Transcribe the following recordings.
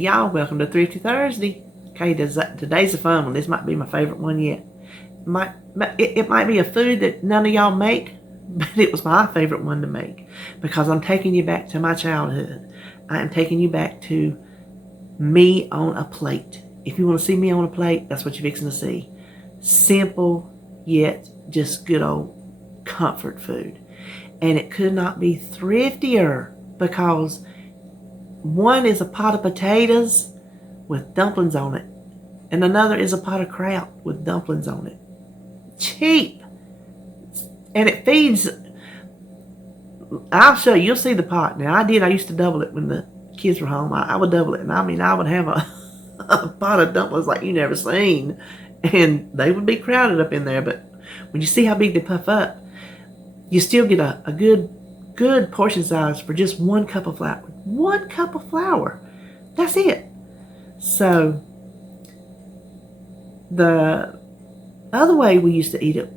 y'all, welcome to Thrifty Thursday. Okay, today's a fun one. This might be my favorite one yet. It might be a food that none of y'all make, but it was my favorite one to make because I'm taking you back to my childhood. I am taking you back to me on a plate. If you want to see me on a plate, that's what you're fixing to see. Simple, yet just good old comfort food. And it could not be thriftier because one is a pot of potatoes with dumplings on it, and another is a pot of kraut with dumplings on it. Cheap. And it feeds. I'll show you. You'll see the pot. Now, I used to double it when the kids were home. I would double it. And I mean, I would have a pot of dumplings like you never seen. And they would be crowded up in there. But when you see how big they puff up, you still get a good portion size for just 1 cup of flour. 1 cup of flour. That's it. So, the other way we used to eat it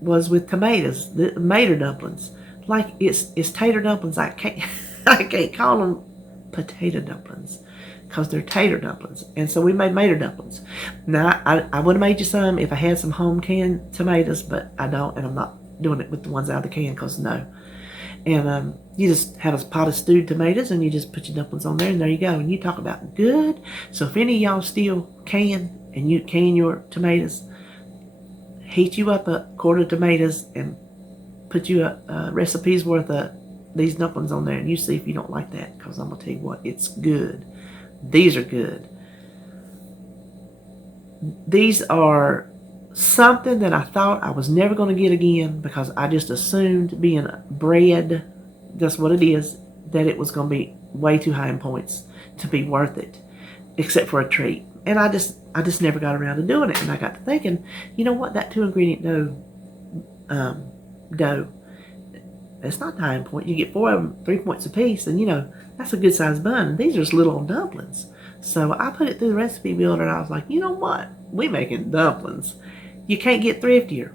was with tomatoes, the tater dumplings. Like it's tater dumplings. I can't call them potato dumplings because they're tater dumplings. And so we made tater dumplings. Now I would have made you some if I had some home canned tomatoes, but I don't, and I'm not doing it with the ones out of the can because no. And you just have a pot of stewed tomatoes and you just put your dumplings on there and there you go. And you talk about good. So if any of y'all still can and you can your tomatoes, heat you up a quart of tomatoes and put you a recipe's worth of these dumplings on there and you see if you don't like that, because I'm going to tell you what, it's good. These are good. These are something that I thought I was never going to get again because I just assumed being bread, that's what it is, that it was going to be way too high in points to be worth it, except for a treat. And I just never got around to doing it. And I got to thinking, you know what, that 2-ingredient dough, it's not high in point. You get 4 of them, 3 points a piece, and you know, that's a good sized bun. And these are just little old dumplings. So I put it through the recipe builder and I was like, you know what, we making dumplings. You can't get thriftier.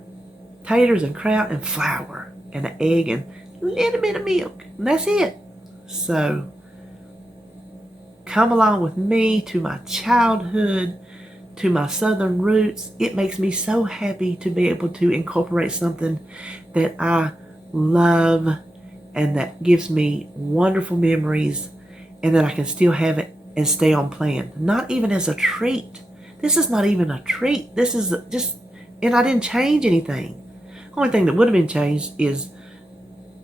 Taters and kraut and flour and an egg and a little bit of milk. And that's it. So come along with me to my childhood, to my southern roots. It makes me so happy to be able to incorporate something that I love and that gives me wonderful memories, and that I can still have it and stay on plan. Not even as a treat. This is not even a treat. This is just, and I didn't change anything. Only thing that would have been changed is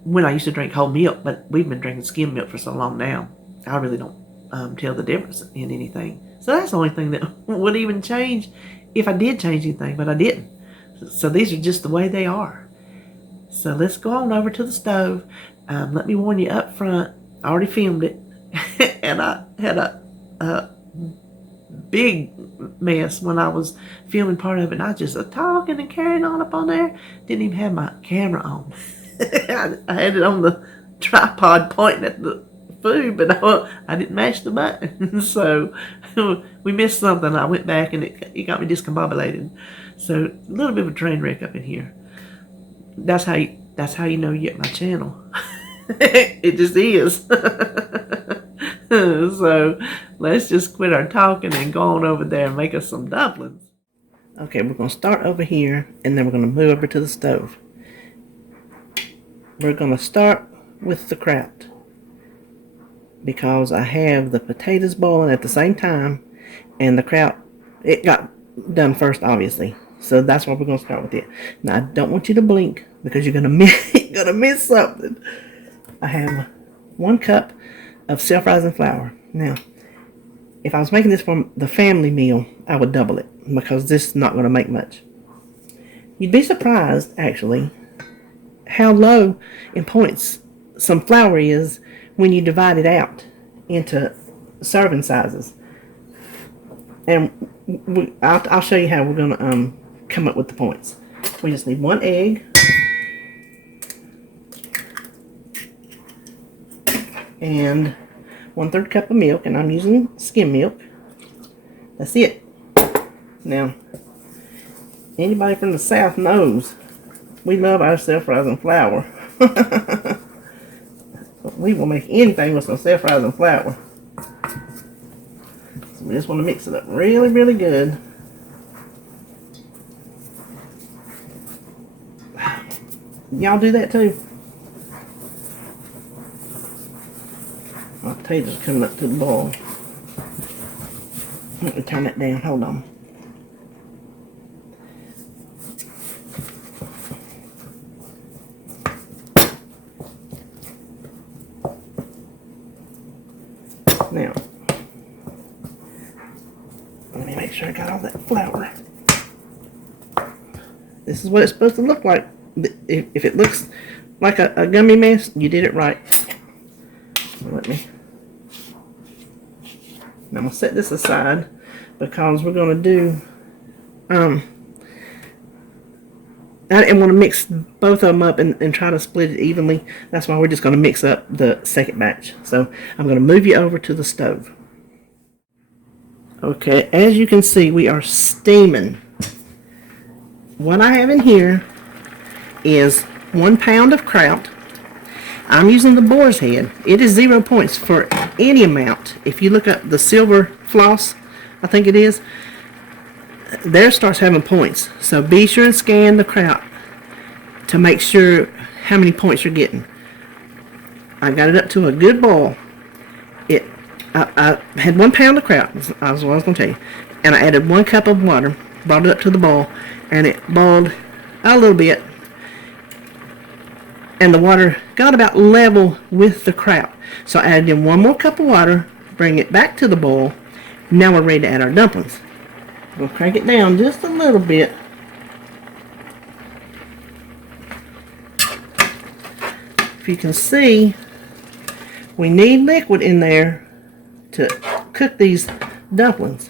when I used to drink whole milk, but we've been drinking skim milk for so long now, I really don't tell the difference in anything. So that's the only thing that would even change if I did change anything, but I didn't. So these are just the way they are. So let's go on over to the stove. Let me warn you up front, I already filmed it, and I had a big mess when I was filming part of it, and I was just talking and carrying on up on there. Didn't even have my camera on. I had it on the tripod pointing at the food, but I didn't mash the button. So we missed something. I went back and it got me discombobulated. So a little bit of a train wreck up in here. That's how you know you get my channel. It just is. So let's just quit our talking and go on over there and make us some dumplings. Okay, we're going to start over here and then we're going to move over to the stove. We're going to start with the kraut because I have the potatoes boiling at the same time, and the kraut, it got done first, obviously. So that's why we're going to start with it. Now, I don't want you to blink because you're going to miss something. I have 1 cup of self-rising flour. Now, if I was making this for the family meal, I would double it because this is not going to make much. You'd be surprised, actually, how low in points some flour is when you divide it out into serving sizes. And I'll show you how we're going to come up with the points. We just need 1 egg, and 1/3 cup of milk, and I'm using skim milk. That's it. Now, anybody from the South knows we love our self-rising flour. We will make anything with some self-rising flour. We just want to mix it up really, really good. Y'all do that too? My potatoes coming up to the boil. Let me turn that down. Hold on. Now, let me make sure I got all that flour. This is what it's supposed to look like. If it looks like a gummy mess, you did it right. Let me. Now I'm gonna set this aside because we're gonna do. I didn't want to mix both of them up and try to split it evenly. That's why we're just gonna mix up the second batch. So I'm gonna move you over to the stove. Okay, as you can see, we are steaming. What I have in here is 1 pound of kraut. I'm using the boar's head. It is 0 points for any amount. If you look up the silver floss, I think it is, there starts having points. So be sure and scan the kraut to make sure how many points you're getting. I got it up to a good boil. I had 1 pound of kraut, that's what I was going to tell you, and I added 1 cup of water, brought it up to the boil, and it boiled a little bit, and the water got about level with the kraut. So I added in 1 more cup of water, bring it back to the boil. Now we're ready to add our dumplings. We'll crank it down just a little bit. If you can see, we need liquid in there to cook these dumplings.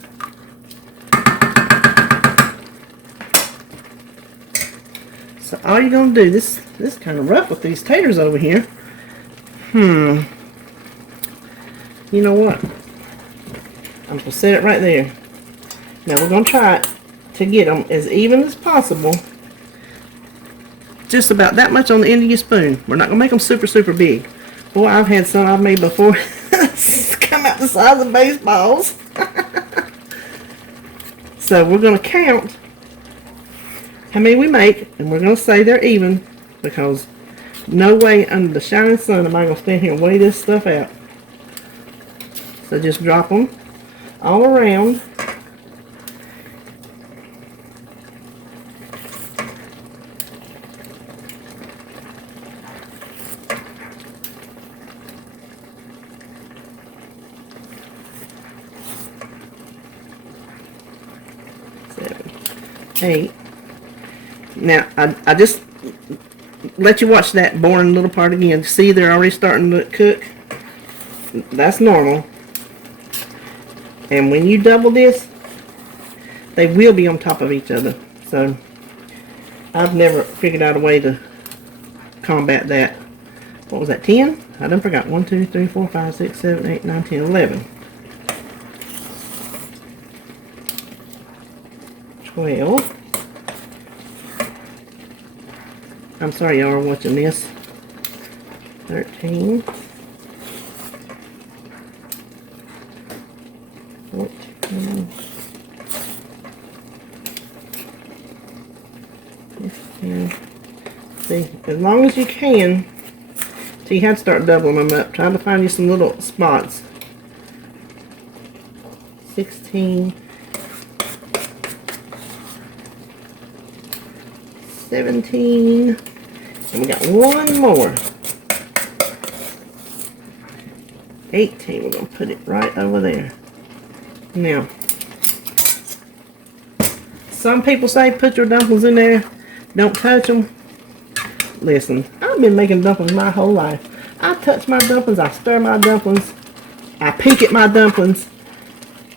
So all you're going to do, this is kind of rough with these taters over here. You know what? I'm going to set it right there. Now we're going to try to get them as even as possible. Just about that much on the end of your spoon. We're not going to make them super, super big. Boy, I've had some I've made before come out the size of baseballs. So we're going to count how many we make, and we're going to say they're even, because no way under the shining sun am I going to stand here and weigh this stuff out. So just drop them all around. Seven, 8. Now, I just let you watch that boring little part again. See, they're already starting to cook. That's normal. And when you double this, they will be on top of each other. So, I've never figured out a way to combat that. What was that, 10? I done forgot. 1, 2, 3, 4, 5, 6, 7, 8, 9, 10, 11. 12. I'm sorry y'all are watching this. 13. 14. 15. See, as long as you can, so you have to start doubling them up. Try to find you some little spots. 16. 17. And we got one more. 18. We're going to put it right over there. Now, some people say put your dumplings in there. Don't touch them. Listen, I've been making dumplings my whole life. I touch my dumplings. I stir my dumplings. I peek at my dumplings.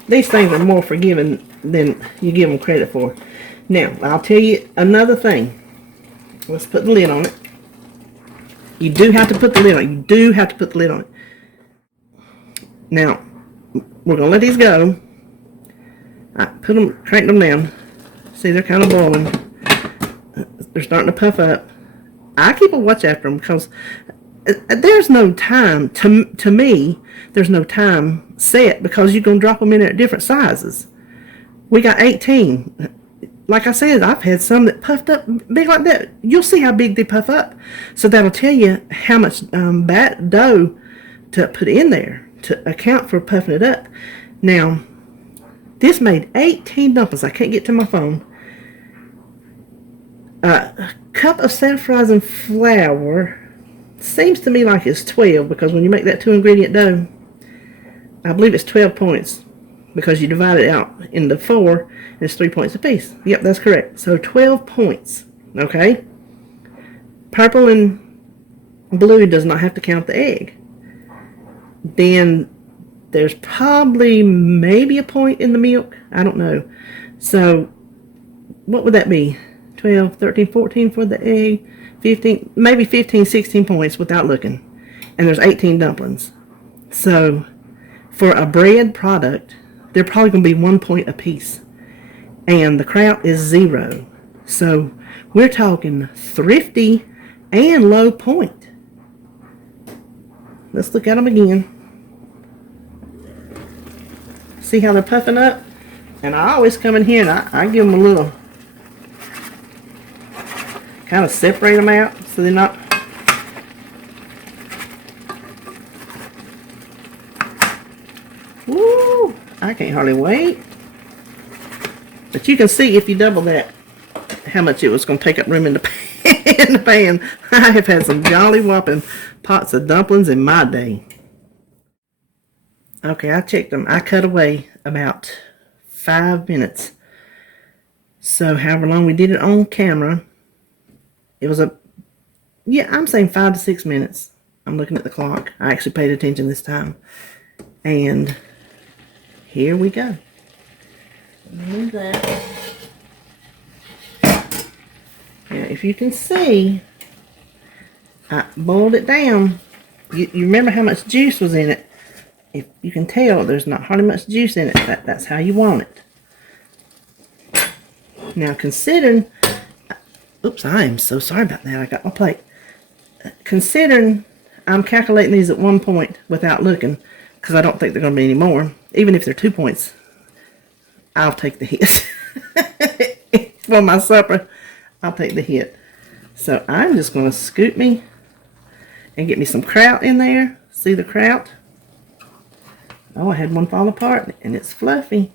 These things are more forgiving than you give them credit for. Now, I'll tell you another thing. Let's put the lid on it. You do have to put the lid on it. You do have to put the lid on it. Now, we're going to let these go. I put them, crank them down. See, they're kind of boiling. They're starting to puff up. I keep a watch after them because There's no time, to me, there's no time set because you're going to drop them in there at different sizes. We got 18. Like I said, I've had some that puffed up big like that. You'll see how big they puff up. So that'll tell you how much dough to put in there to account for puffing it up. Now, this made 18 dumplings. I can't get to my phone. A cup of saffron flour seems to me like it's 12 because when you make that 2-ingredient dough, I believe it's 12 points because you divide it out into 4 and it's 3 points apiece. Yep, that's correct. So 12 points. Okay? Purple and blue does not have to count the egg. Then there's probably maybe a point in the milk. I don't know. So what would that be? 12, 13, 14 for the egg. 15, maybe 15, 16 points without looking. And there's 18 dumplings. So for a bread product, they're probably going to be 1 point apiece. And the Kraut is 0. So we're talking thrifty and low point. Let's look at them again. See how they're puffing up? And I always come in here and I give them a little, kind of separate them out so they're not. Woo! I can't hardly wait. But you can see if you double that, how much it was going to take up room in the pan. I have had some jolly whopping pots of dumplings in my day. Okay, I checked them. I cut away about 5 minutes. So however long we did it on camera, it was I'm saying 5 to 6 minutes. I'm looking at the clock. I actually paid attention this time. And here we go. Move that. Now, if you can see, I boiled it down. You remember how much juice was in it. If you can tell, there's not hardly much juice in it. That's how you want it. Now, considering... Oops, I am so sorry about that. I got my plate. Considering I'm calculating these at 1 point without looking, because I don't think they're going to be any more. Even if they're 2 points, I'll take the hit. For my supper, I'll take the hit. So I'm just going to scoop me and get me some Kraut in there. See the Kraut? Oh, I had one fall apart, and it's fluffy.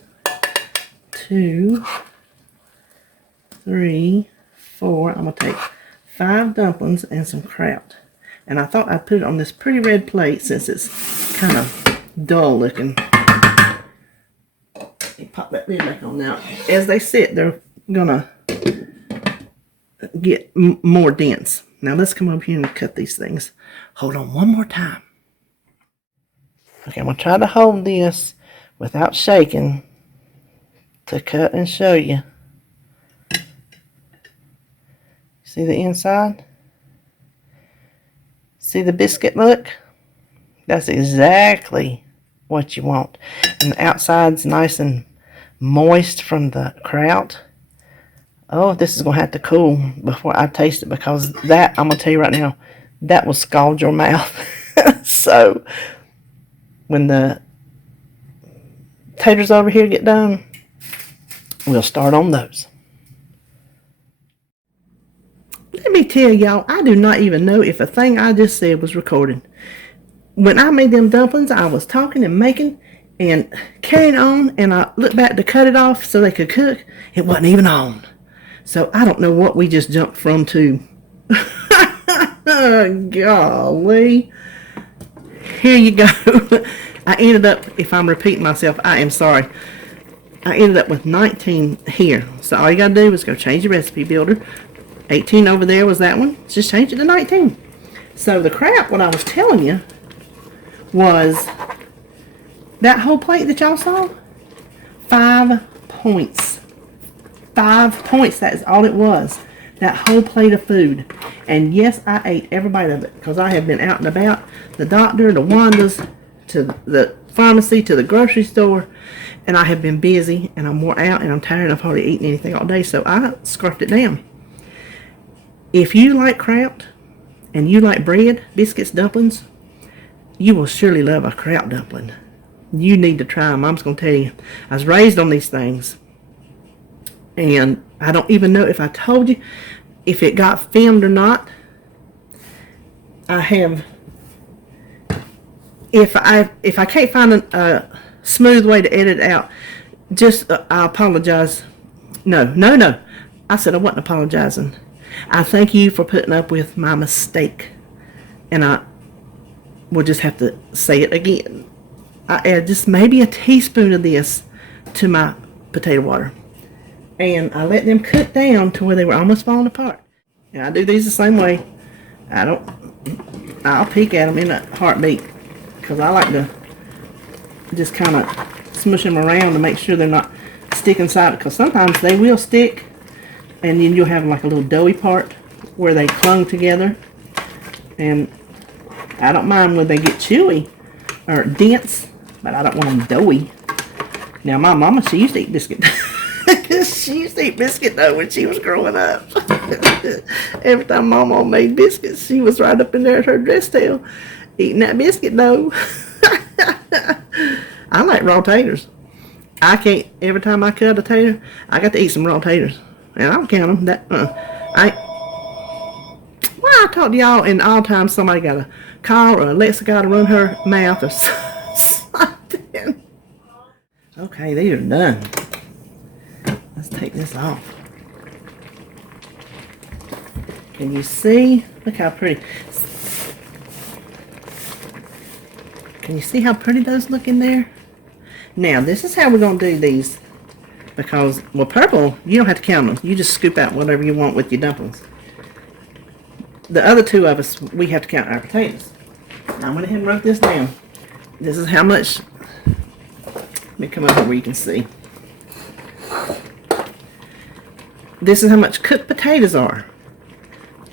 2, 3, 4. I'm going to take 5 dumplings and some Kraut. And I thought I'd put it on this pretty red plate since it's kind of dull looking. Pop that lid back on now. As they sit, they're going to get more dense. Now let's come over here and cut these things. Hold on one more time. Okay, I'm going to try to hold this without shaking to cut and show you. See the inside? See the biscuit look? That's exactly what you want. And the outside's nice and moist from the Kraut. Oh, this is going to have to cool before I taste it, because that, I'm going to tell you right now, that will scald your mouth. So, when the taters over here get done, we'll start on those. Let me tell y'all, I do not even know if a thing I just said was recorded. When I made them dumplings, I was talking and making and carrying on, and I looked back to cut it off so they could cook. It wasn't even on. So I don't know what we just jumped from to. Golly. Here you go. I ended up, if I'm repeating myself, I am sorry. I ended up with 19 here. So all you got to do is go change the recipe builder. 18 over there was that one. Just change it to 19. So the Kraut, what I was telling you, was that whole plate that y'all saw, 5 points. 5 points, that is all it was. That whole plate of food. And yes, I ate every bite of it, because I have been out and about. The doctor, the Wanda's, to the pharmacy, to the grocery store. And I have been busy, and I'm wore out, and I'm tired of hardly eating anything all day. So I scarfed it down. If you like Kraut, and you like bread, biscuits, dumplings, you will surely love a Kraut dumpling. You need to try them. I'm just going to tell you, I was raised on these things, and I don't even know if I told you if it got filmed or not. I have, if I can't find a smooth way to edit it out, just I apologize. No. I said I wasn't apologizing. I thank you for putting up with my mistake, and I will just have to say it again. I add just maybe a teaspoon of this to my potato water, and I let them cook down to where they were almost falling apart. And I do these the same way. I'll peek at them in a heartbeat, because I like to just kind of smush them around to make sure they're not stick inside it, because sometimes they will stick, and then you'll have like a little doughy part where they clung together, and I don't mind when they get chewy or dense, but I don't want them doughy. Now my mama, she used to eat biscuit. She used to eat biscuit dough when she was growing up. Every time Mama made biscuits, she was right up in there at her dress tail eating that biscuit dough. I like raw taters. I can't, every time I cut a tater, I got to eat some raw taters. And I don't count them. I talk to y'all, and all times somebody got a call, or Alexa got to run her mouth or something. Okay, these are done. Let's take this off. Can you see? Look how pretty. Can you see how pretty those look in there? Now, this is how we're going to do these. Because, well, purple, you don't have to count them. You just scoop out whatever you want with your dumplings. The other two of us, we have to count our potatoes. Now, I went ahead and wrote this down. This is how much. Let me come over where you can see. This is how much cooked potatoes are.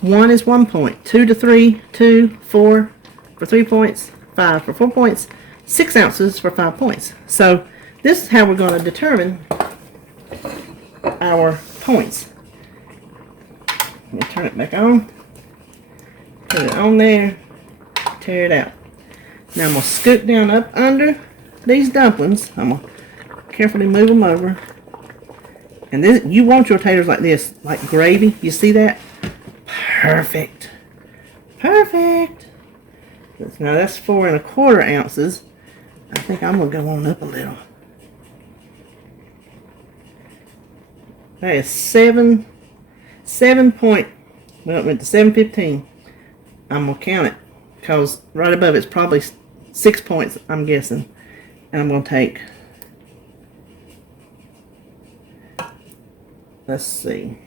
1 is 1 point. 2 to 3, 2, 4 for 3 points, 5 for 4 points, 6 ounces for 5 points. So this is how we're going to determine our points. Let me turn it back on. Put it on there. Tear it out. Now I'm going to scoop down up under these dumplings. I'm going to carefully move them over. And this, you want your taters like this, like gravy. You see that? Perfect. Perfect. Now that's 4 1/4 ounces. I think I'm going to go on up a little. That is 7 point, well, it went to 7.15. I'm going to count it, because right above it's probably 6 points, I'm guessing. And I'm going to take, let's see,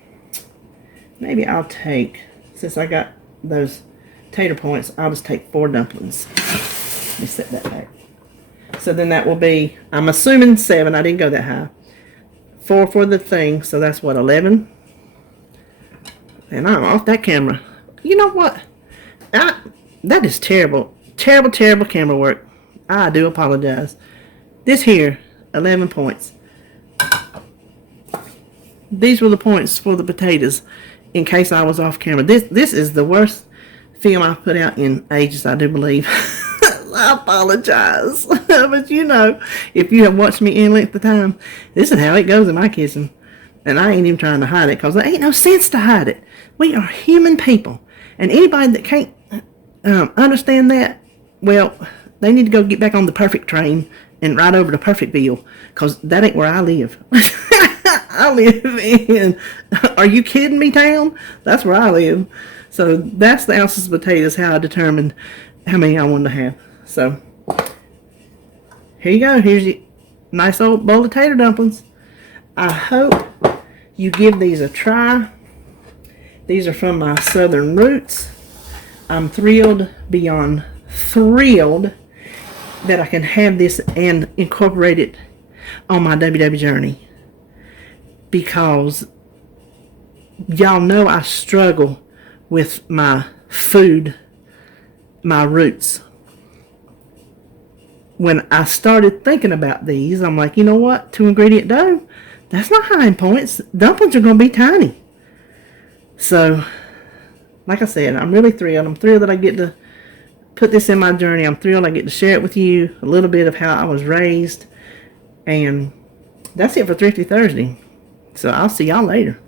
maybe I'll take, since I got those tater points, I'll just take 4 dumplings. Let me set that back. So then that will be, I'm assuming 7, I didn't go that high. 4 for the thing, so that's what, 11? And I'm off that camera. You know what? That is terrible. Terrible camera work. I do apologize. This here, 11 points. These were the points for the potatoes, in case I was off camera. This is the worst film I've put out in ages, I do believe. I apologize. But you know, if you have watched me any length of time, this is how it goes in my kitchen. And I ain't even trying to hide it, because there ain't no sense to hide it. We are human people. And anybody that can't understand that, well, they need to go get back on the perfect train and ride over to Perfectville, because that ain't where I live. I live in, are you kidding me, town? That's where I live. So that's the ounces of potatoes, how I determined how many I wanted to have. So here you go. Here's your nice old bowl of tater dumplings. I hope you give these a try. These are from my southern roots. I'm thrilled, beyond thrilled, that I can have this and incorporate it on my WW journey. Because y'all know I struggle with my food, my roots. When I started thinking about these, I'm like, you know what? 2 ingredient dough, that's not high in points. Dumplings are going to be tiny. So like I said, I'm really thrilled. I'm thrilled that I get to put this in my journey. I'm thrilled I get to share it with you, a little bit of how I was raised. And that's it for Thrifty Thursday. So I'll see y'all later.